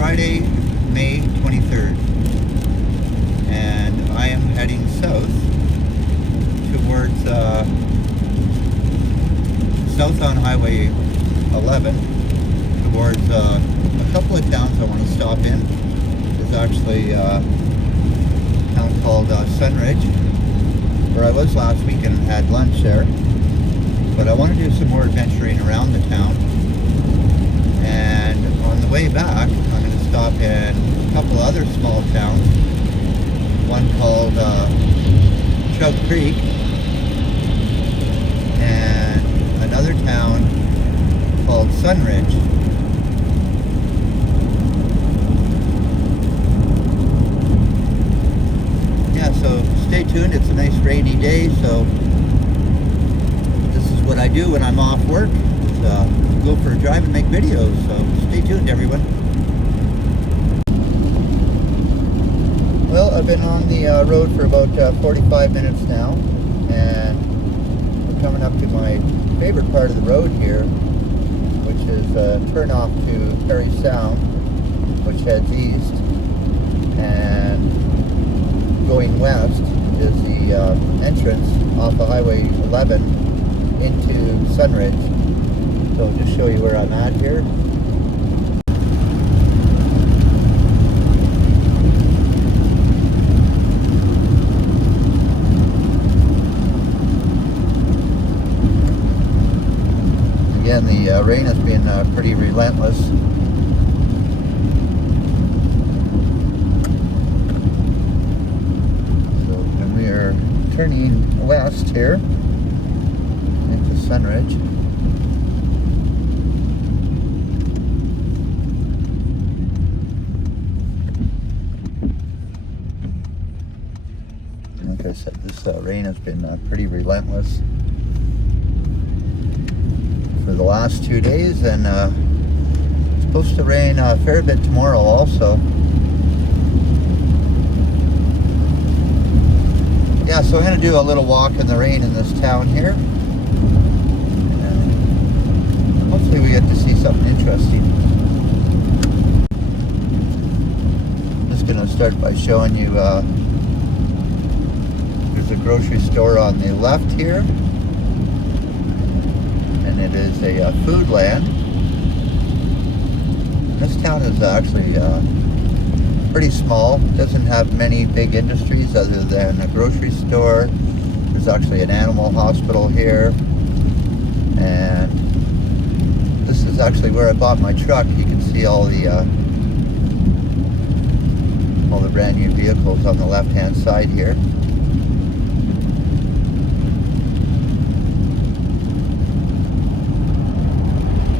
Friday, May 23rd, and I am heading south towards south on Highway 11 towards a couple of towns I want to stop in. There's actually a town called Sunridge, where I was last week and had lunch there. But I want to do some more adventuring around the town. And on the way back, I'm going to stop in a couple other small towns. One called Chug Creek, and another town called Sunridge. Yeah, so stay tuned. It's a nice rainy day, so this is what I do when I'm off work. Go for a drive and make videos, so stay tuned, everyone. Well, I've been on the road for about 45 minutes now, and we're coming up to my favorite part of the road here, which is turn off to Parry Sound, which heads east, and going west is the entrance off of Highway 11 into Sunridge. So I'll just show you where I'm at here. Again, the rain has been pretty relentless. So, and we are turning west here into Sunridge. Like I said, this rain has been pretty relentless for the last 2 days, and it's supposed to rain a fair bit tomorrow also. Yeah, so I'm going to do a little walk in the rain in this town here, and hopefully we get to see something interesting. I'm just going to start by showing you there's a grocery store on the left here, and it is a Foodland. This town is actually pretty small. It doesn't have many big industries other than a grocery store. There's actually an animal hospital here, and this is actually where I bought my truck. You can see all the brand new vehicles on the left hand side here.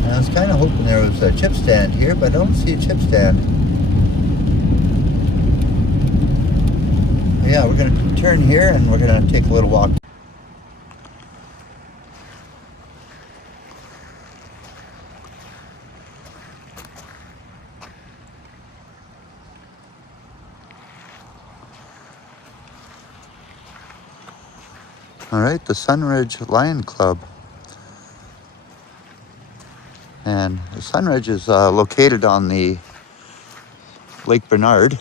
I was kind of hoping there was a chip stand here, but I don't see a chip stand. Yeah, we're going to turn here and we're going to take a little walk. All right, the Sunridge Lion Club. And the Sunridge is located on the Lake Bernard.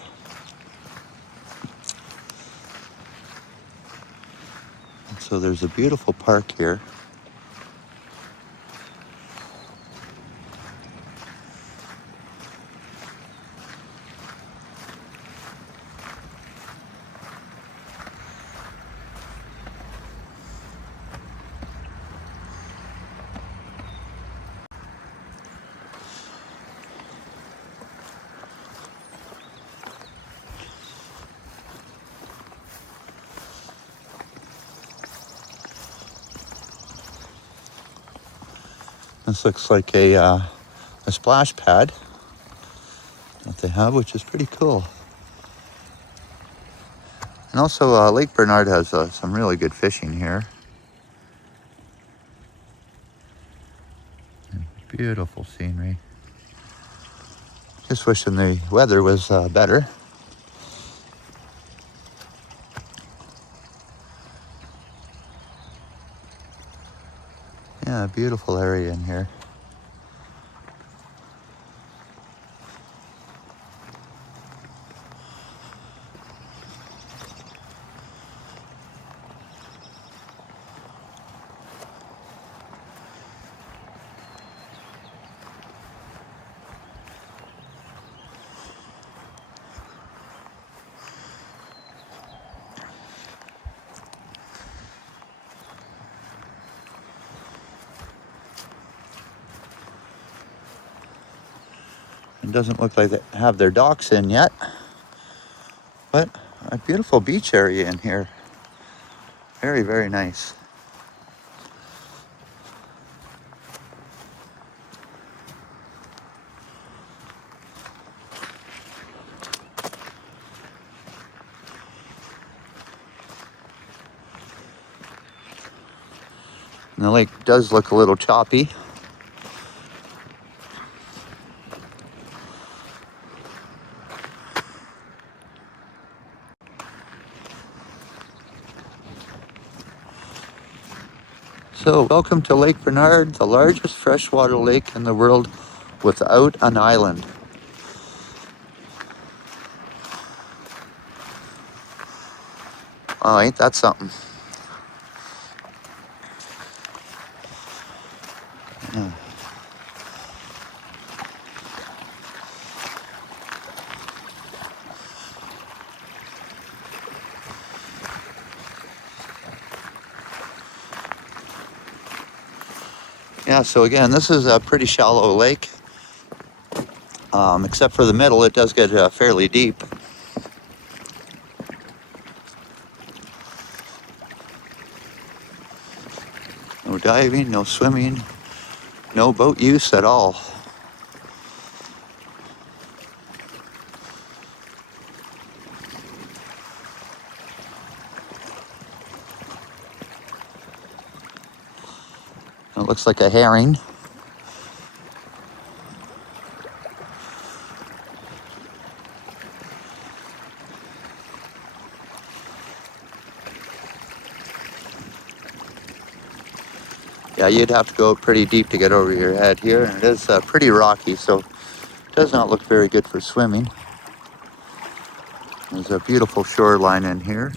And so there's a beautiful park here. This looks like a splash pad that they have, which is pretty cool. And also Lake Bernard has some really good fishing here. Beautiful scenery. Just wishing the weather was better. Yeah, beautiful area in here. It doesn't look like they have their docks in yet, but a beautiful beach area in here. Very, very nice. And the lake does look a little choppy. So, welcome to Lake Bernard, the largest freshwater lake in the world without an island. Oh, ain't that something? Yeah. Yeah, so again, this is a pretty shallow lake. Except for the middle, it does get fairly deep. No diving, no swimming, no boat use at all. It looks like a herring. Yeah, you'd have to go pretty deep to get over your head here, and it is pretty rocky, so it does not look very good for swimming. There's a beautiful shoreline in here.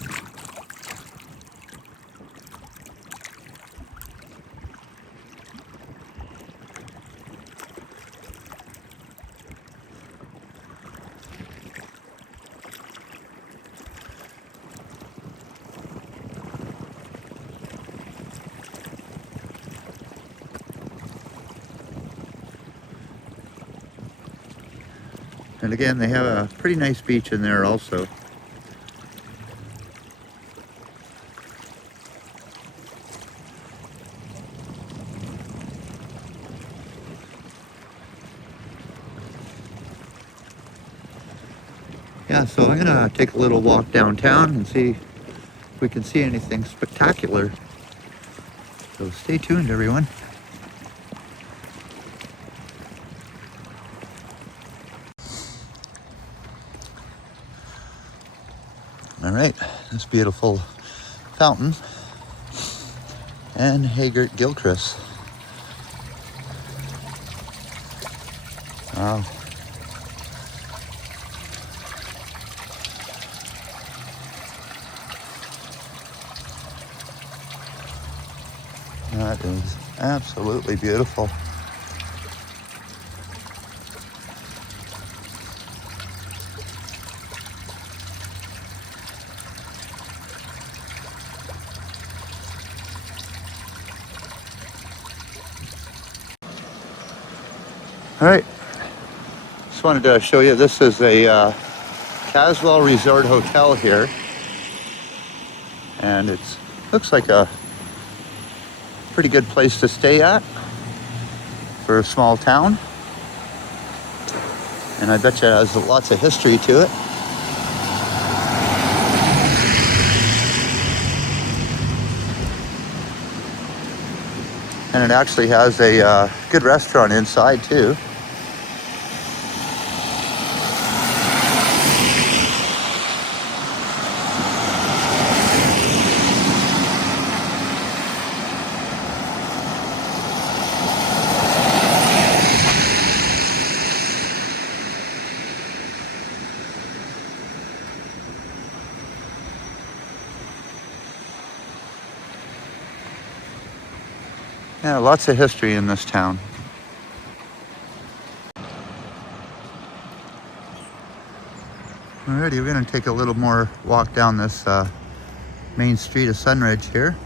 And again, they have a pretty nice beach in there also. Yeah, so I'm gonna take a little walk downtown and see if we can see anything spectacular. So stay tuned, everyone. All right, this beautiful fountain and Haggart Gilchrist. Wow. That is absolutely beautiful. All right, just wanted to show you, this is a Caswell Resort Hotel here, and it looks like a pretty good place to stay at for a small town, and I bet you it has lots of history to it. And it actually has a good restaurant inside too. Yeah, lots of history in this town. Alrighty, we're gonna take a little more walk down this main street of Sunridge here.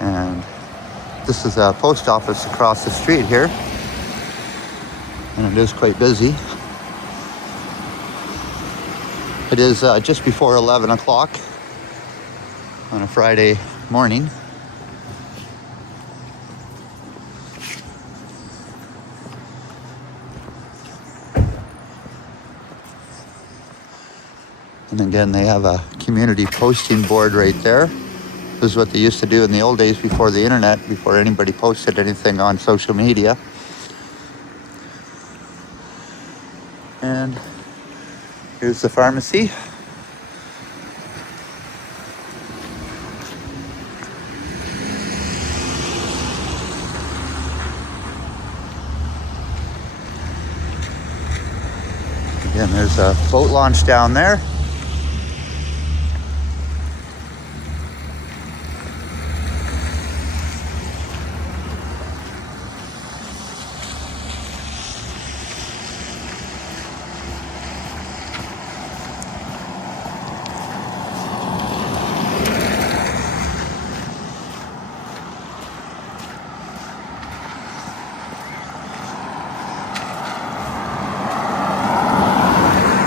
And This is a post office across the street here, and it is quite busy. It is just before 11 o'clock on a Friday morning. And again, they have a community posting board right there. This is what they used to do in the old days before the internet, before anybody posted anything on social media. And here's the pharmacy. Again, there's a boat launch down there.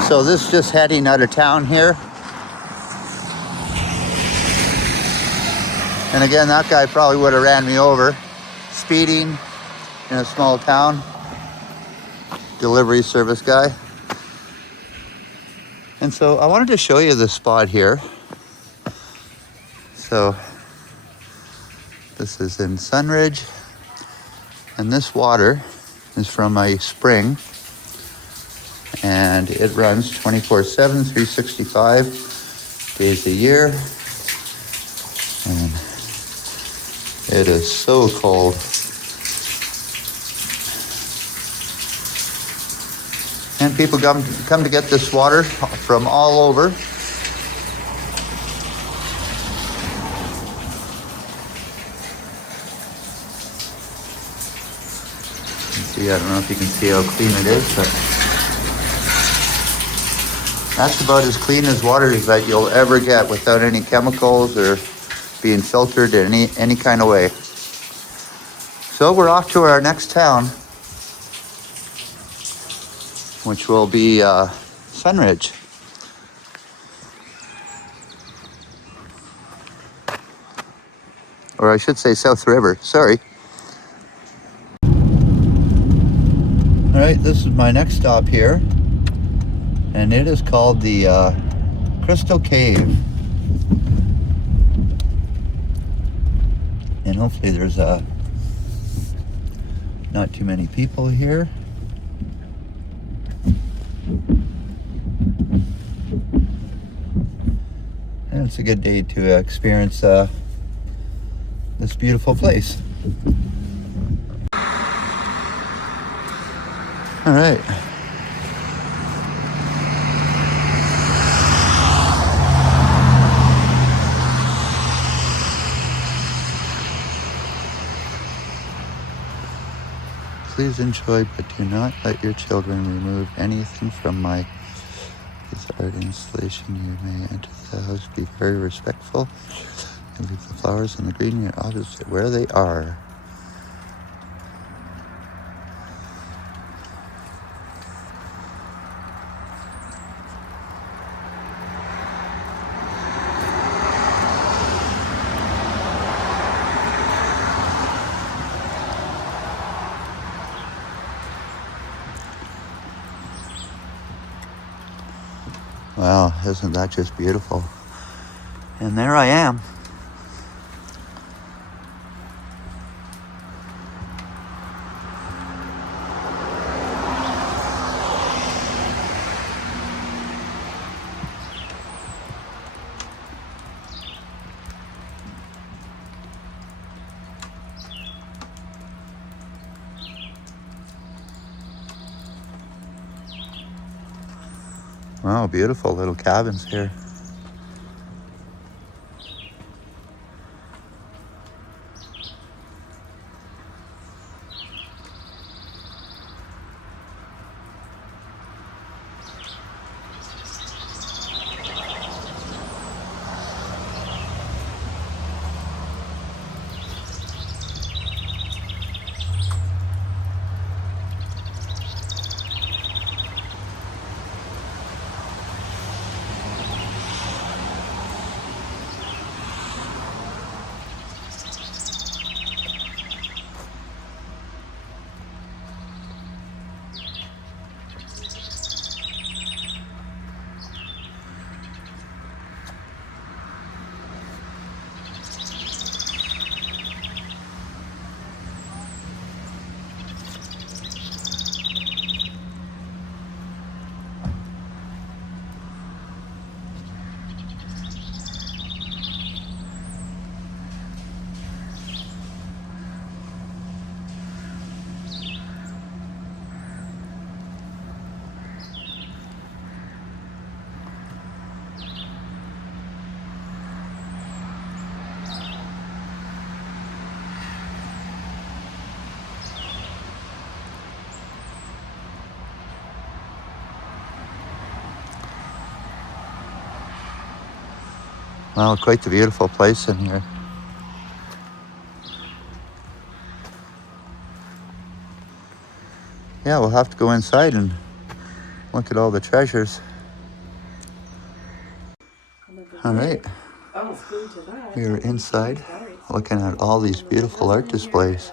So this is just heading out of town here. And again, that guy probably would have ran me over. Speeding in a small town. Delivery service guy. And so I wanted to show you this spot here. So this is in Sunridge. And this water is from a spring. And it runs 24/7, 365 days a year. And it is so cold. And people come to get this water from all over. See, I don't know if you can see how clean it is, but that's about as clean as water as that you'll ever get without any chemicals or being filtered in any kind of way. So we're off to our next town, which will be Sunridge. Or I should say South River, sorry. All right, this is my next stop here. And it is called the Crystal Cave. And hopefully there's not too many people here. And it's a good day to experience this beautiful place. All right. Please enjoy, but do not let your children remove anything from this art installation. You may enter the house, be very respectful, and leave the flowers and the greenery opposite where they are. Wow, isn't that just beautiful? And there I am. Wow, beautiful little cabins here. Well, quite the beautiful place in here. Yeah, we'll have to go inside and look at all the treasures. All right. We are inside looking at all these beautiful art displays.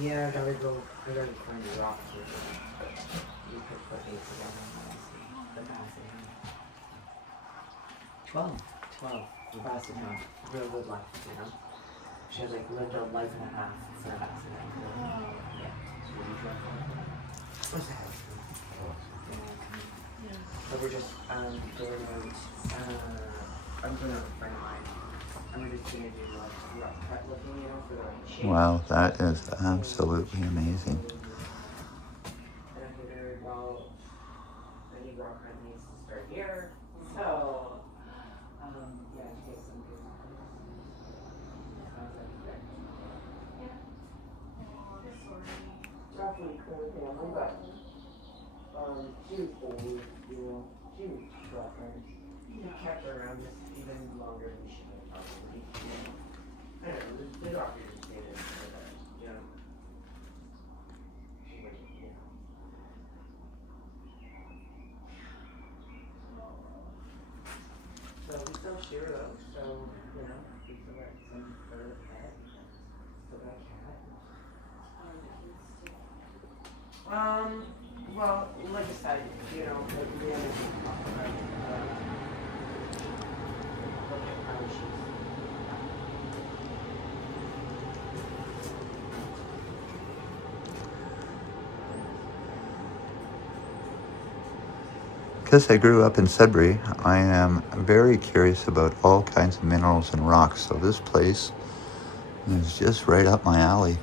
Yeah, I gotta find the rocks. You could put these together and see the passing. 12. The passing on. Real good life, you know? She had like lived a life and a half instead of accident. Yeah. What's that? So we're just going out. I'm going out with a friend of mine. And we're just gonna do like rough cut looking, you know, for the right shape. Wow, that is absolutely amazing. And I figured, well, the new rock cut needs to start here. So, yeah, to get some good sounds like that. Yeah. Roughly cool family, but she was old, you know, she was rough and we kept her around just even longer than she would probably, you know. I don't know, the doctor just made it so that, you know, she wouldn't, you know. So we still share those, so, you know, we still got some for the pet, still got a cat. Well, like I said, you know, like we haven't talked about look at how she's. Because I grew up in Sudbury, I am very curious about all kinds of minerals and rocks. So this place is just right up my alley.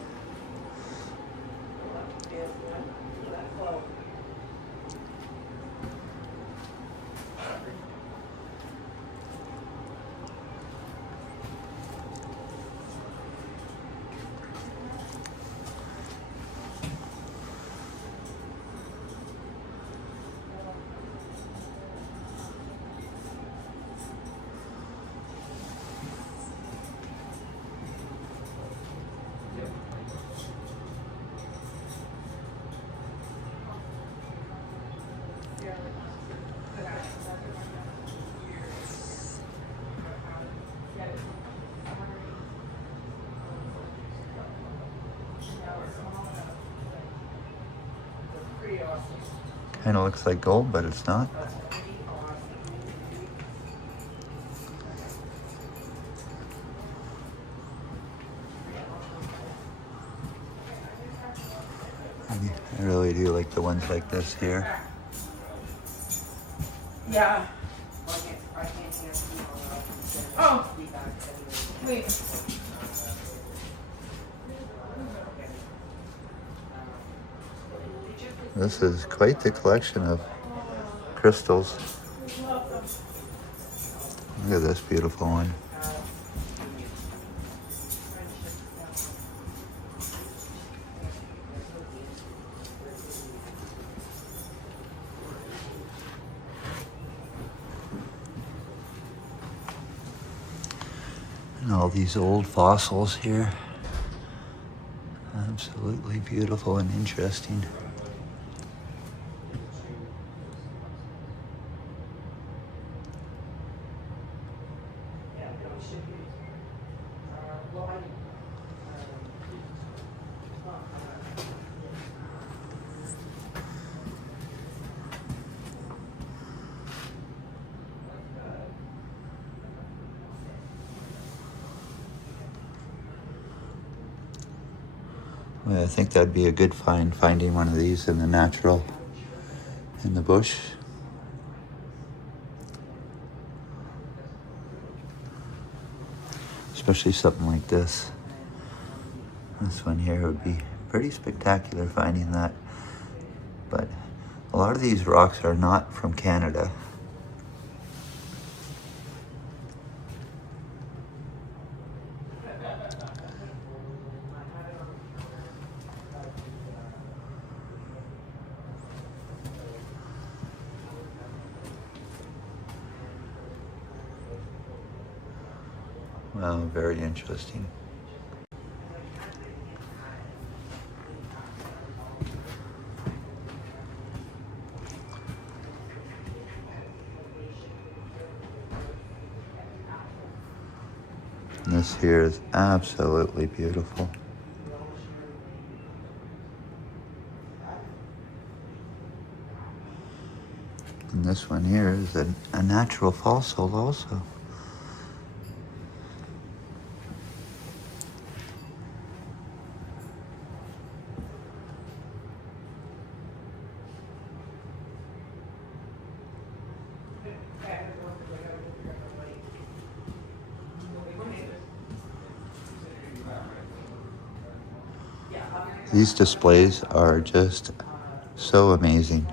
Kind of looks like gold, but it's not. I really do like the ones like this here. Yeah. Oh, wait. This is quite the collection of crystals. Look at this beautiful one. And all these old fossils here. Absolutely beautiful and interesting. Well, I think that'd be a good find, finding one of these in the natural, in the bush. Especially something like this. This one here would be pretty spectacular finding that. But a lot of these rocks are not from Canada. Wow, very interesting. This here is absolutely beautiful. And this one here is a natural fossil also. These displays are just so amazing.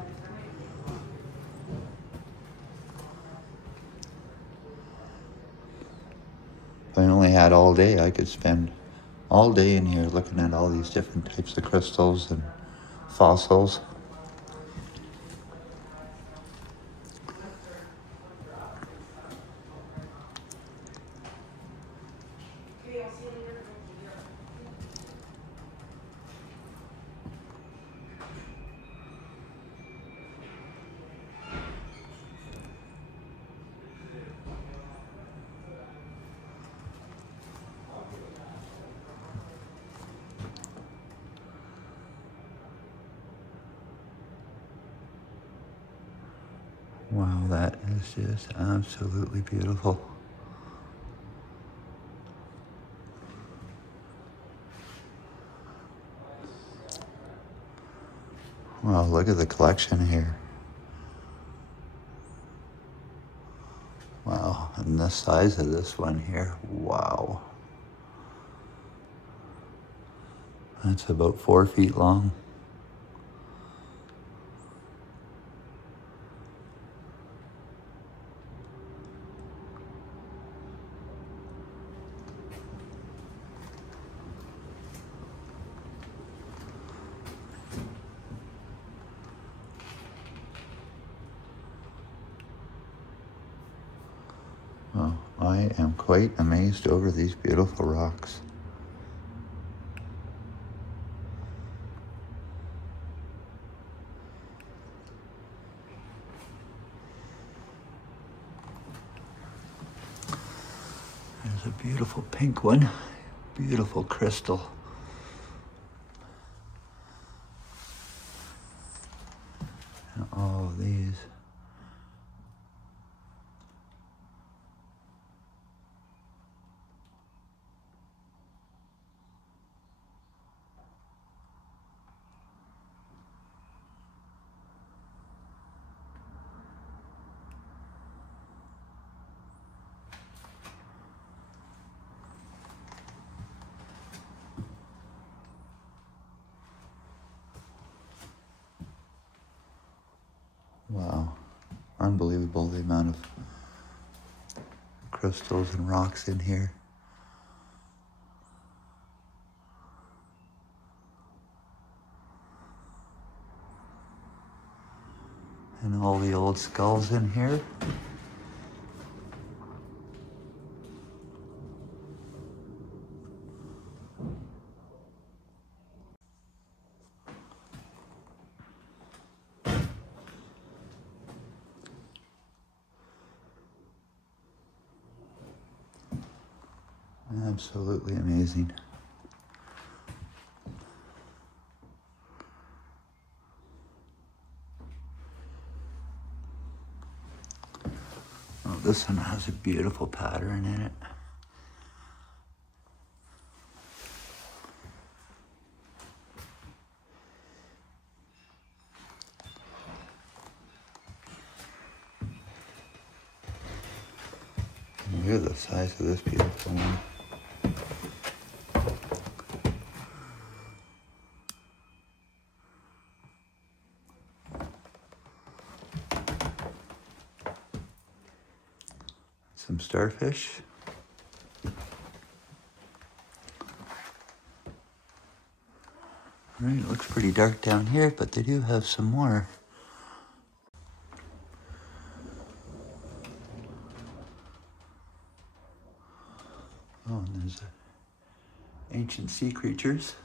If I only had all day, I could spend all day in here looking at all these different types of crystals and fossils. Wow, that is just absolutely beautiful. Wow, look at the collection here. Wow, and the size of this one here, wow. That's about 4 feet long. Well, I am quite amazed over these beautiful rocks. There's a beautiful pink one, beautiful crystal. And all of these. Wow, unbelievable the amount of crystals and rocks in here. And all the old skulls in here. Absolutely amazing. Oh, this one has a beautiful pattern in it. Look at the size of this beautiful one. Some starfish. All right, it looks pretty dark down here, but they do have some more. Oh, and there's ancient sea creatures.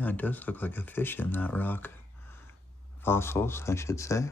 Yeah, it does look like a fish in that rock. Fossils, I should say.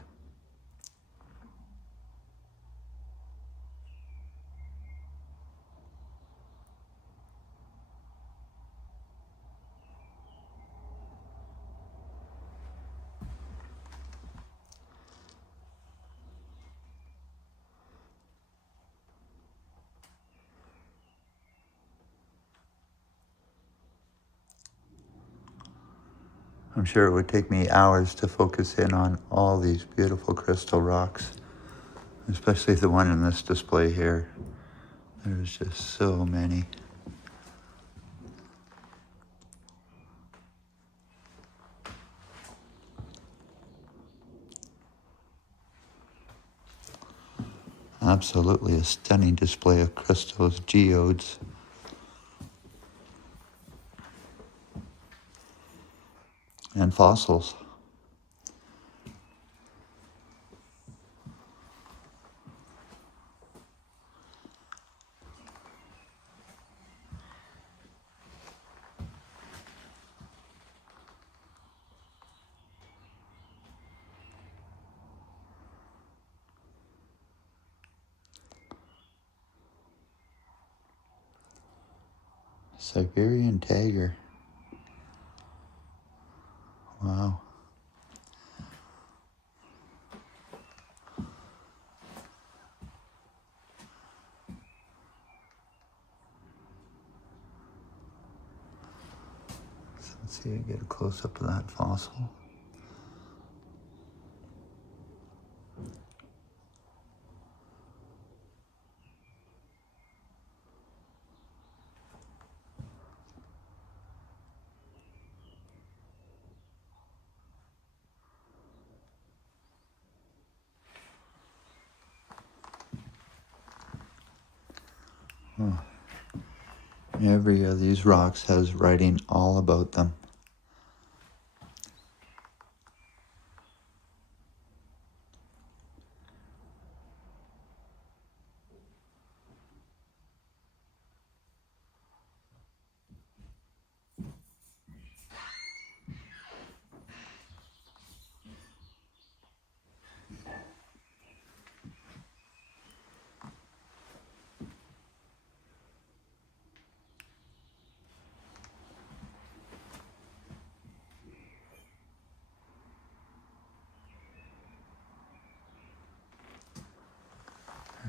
I'm sure it would take me hours to focus in on all these beautiful crystal rocks, especially the one in this display here. There's just so many. Absolutely a stunning display of crystals, geodes. And fossils. Siberian tiger. Wow. So let's see, get a close up of that fossil. Oh. Every of these rocks has writing all about them.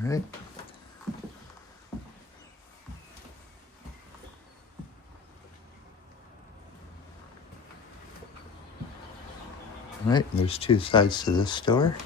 All right. All right, there's two sides to this store.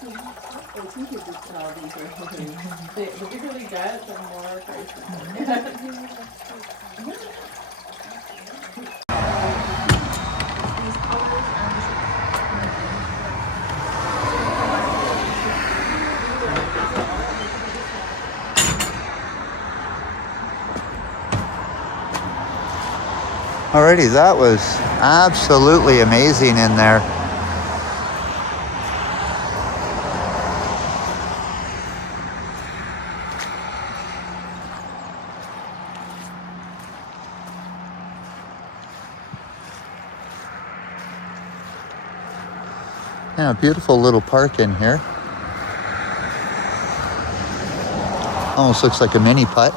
I think you just tell these are the bigger they get, the more pricey they get. Alrighty, that was absolutely amazing in there. Yeah, beautiful little park in here. Almost looks like a mini putt.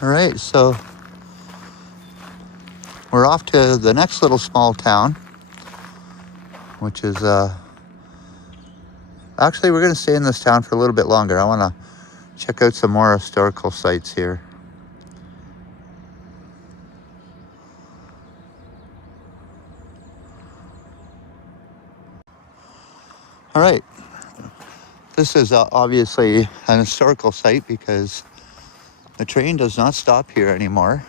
All right, so we're off to the next little small town, which is, actually we're gonna stay in this town for a little bit longer. I wanna check out some more historical sites here. All right, this is obviously an historical site because the train does not stop here anymore.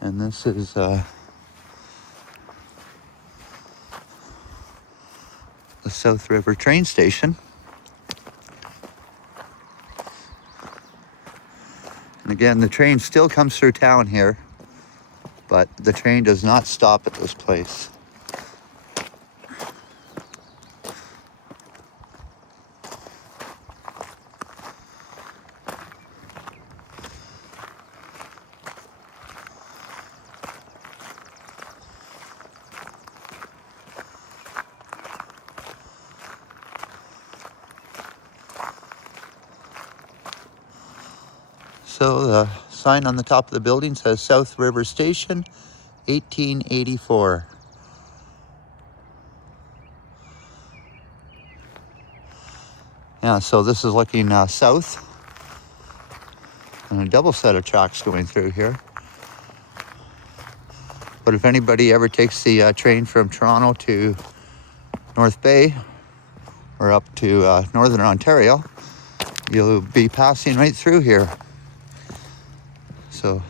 And this is the South River train station. And again, the train still comes through town here, but the train does not stop at this place. So the sign on the top of the building says South River Station, 1884. Yeah, so this is looking south, and a double set of tracks going through here. But if anybody ever takes the train from Toronto to North Bay or up to Northern Ontario, you'll be passing right through here. So,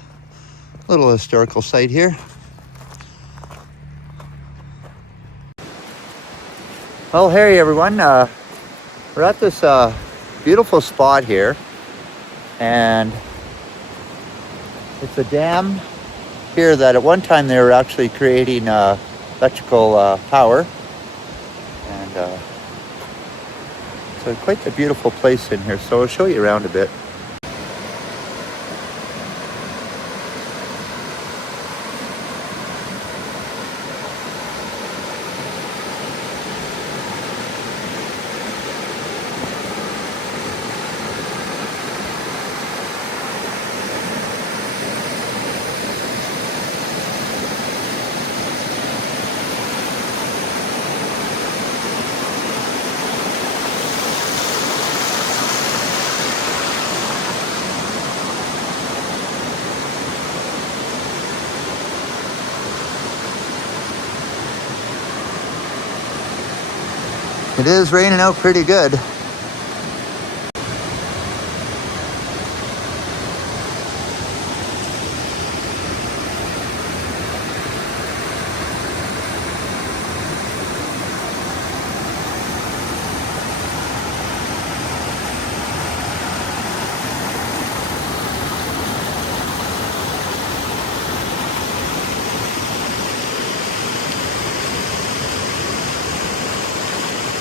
a little historical site here. Well, hey everyone, we're at this beautiful spot here, and it's a dam here that at one time they were actually creating electrical power, and so quite a beautiful place in here. So I'll show you around a bit. It is raining out pretty good.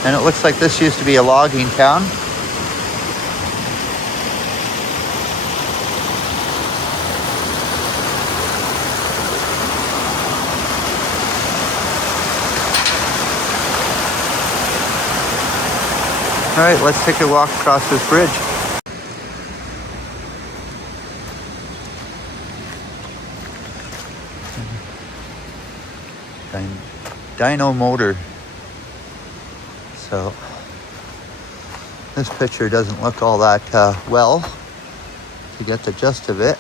And it looks like this used to be a logging town. All right, let's take a walk across this bridge. Dyno motor. So this picture doesn't look all that well to get the gist of it,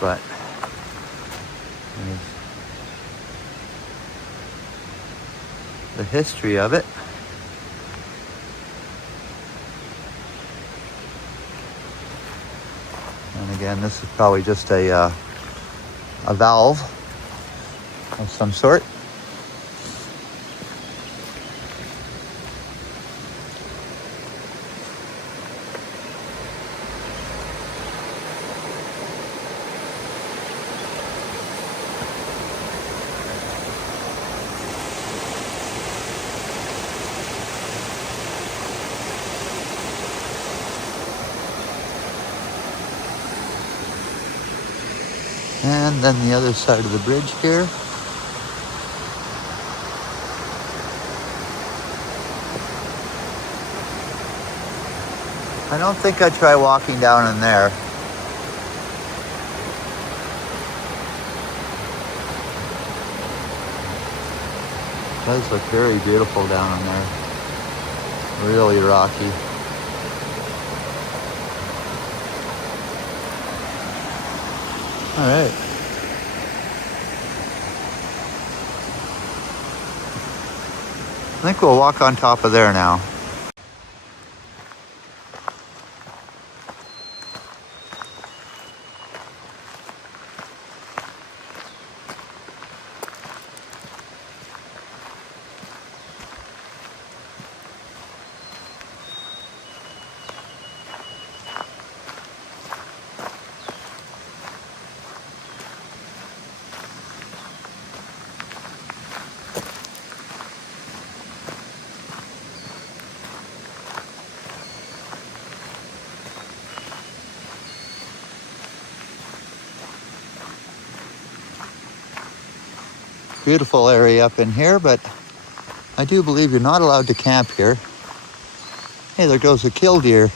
but there's the history of it. And again, this is probably just a valve of some sort. And then the other side of the bridge here. I don't think I'd try walking down in there. It does look very beautiful down in there. Really rocky. All right. I think we'll walk on top of there now. Beautiful area up in here, but I do believe you're not allowed to camp here. Hey, there goes a killdeer.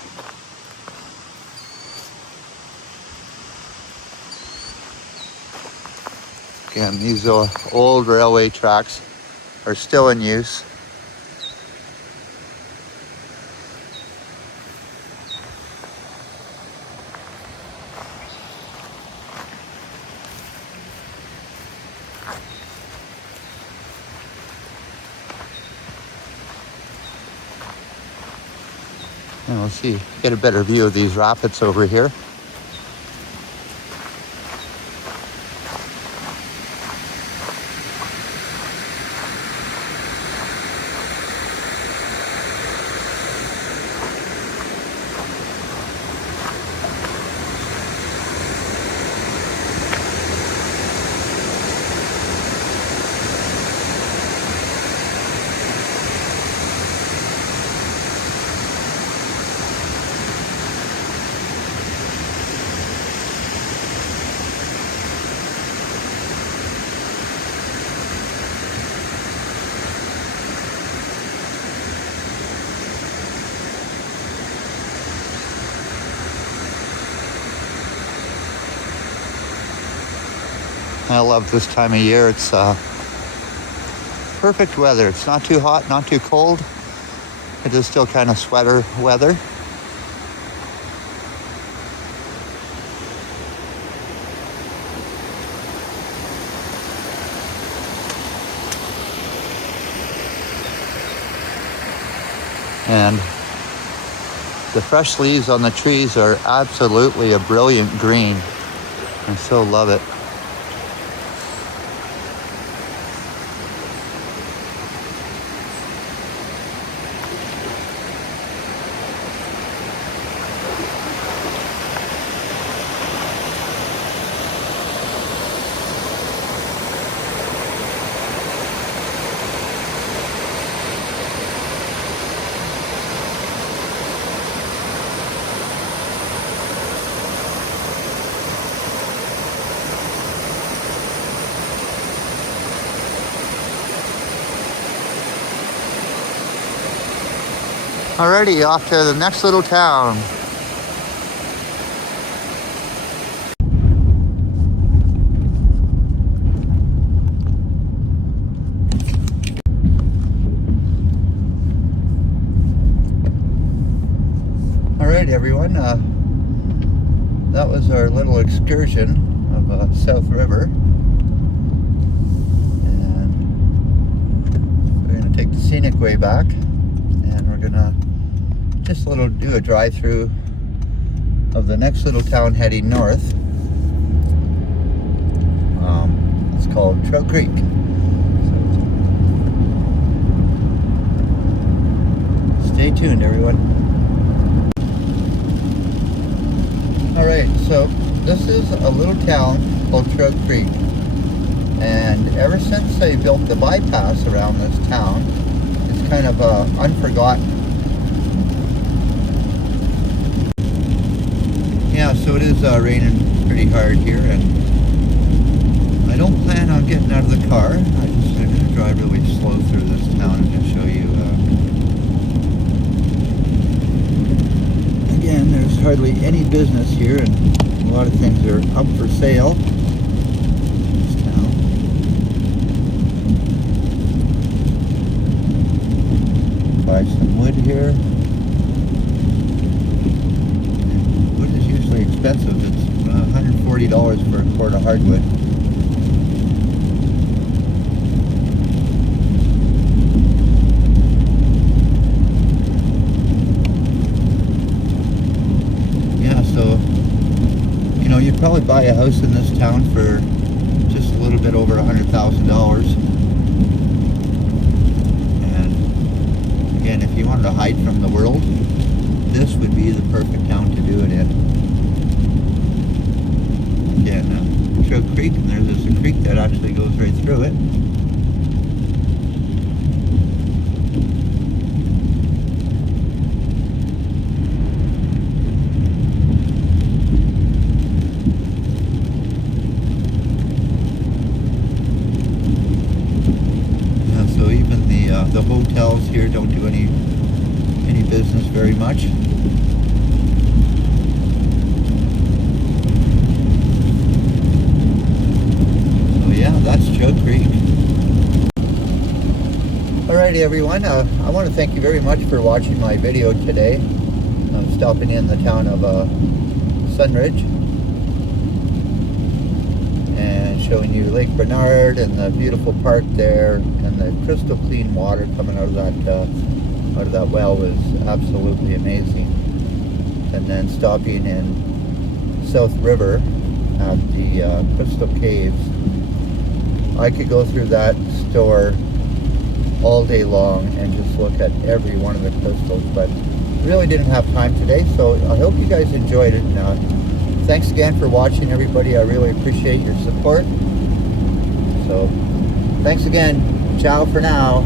Again, these old railway tracks are still in use. And we'll see, get a better view of these rapids over here. I love this time of year. It's perfect weather. It's not too hot, not too cold. It is still kind of sweater weather. And the fresh leaves on the trees are absolutely a brilliant green. I so love it. Alrighty, off to the next little town. Alright everyone, that was our little excursion of South River. And we're going to take the scenic way back. And we're gonna just do a drive-through of the next little town heading north. It's called Trail Creek. So stay tuned, everyone. Alright, so this is a little town called Trail Creek. And ever since they built the bypass around this town, it's kind of unforgotten. Yeah, so it is raining pretty hard here, and I don't plan on getting out of the car. I'm going to drive really slow through this town and just show you. Again, there's hardly any business here, and a lot of things are up for sale. This town. Buy some wood here. Wood is usually expensive. It's $140 for a cord of hardwood. Yeah, so you know, you'd probably buy a house in this town for just a little bit over $100,000. Again, if you wanted to hide from the world, this would be the perfect town to do it in. Again, Trail Creek, and there's a creek that actually goes right through it. Yeah, so even the hotels here don't do any business very much. So yeah, that's Trail Creek. Alrighty everyone, I want to thank you very much for watching my video today. I'm stopping in the town of Sunridge and showing you Lake Bernard and the beautiful park there, and the crystal clean water coming out of that well was absolutely amazing. And then stopping in South River at the Crystal Caves. I could go through that store all day long and just look at every one of the crystals, but really didn't have time today, so I hope you guys enjoyed it. Thanks again for watching, everybody. I really appreciate your support. So thanks again. Ciao for now.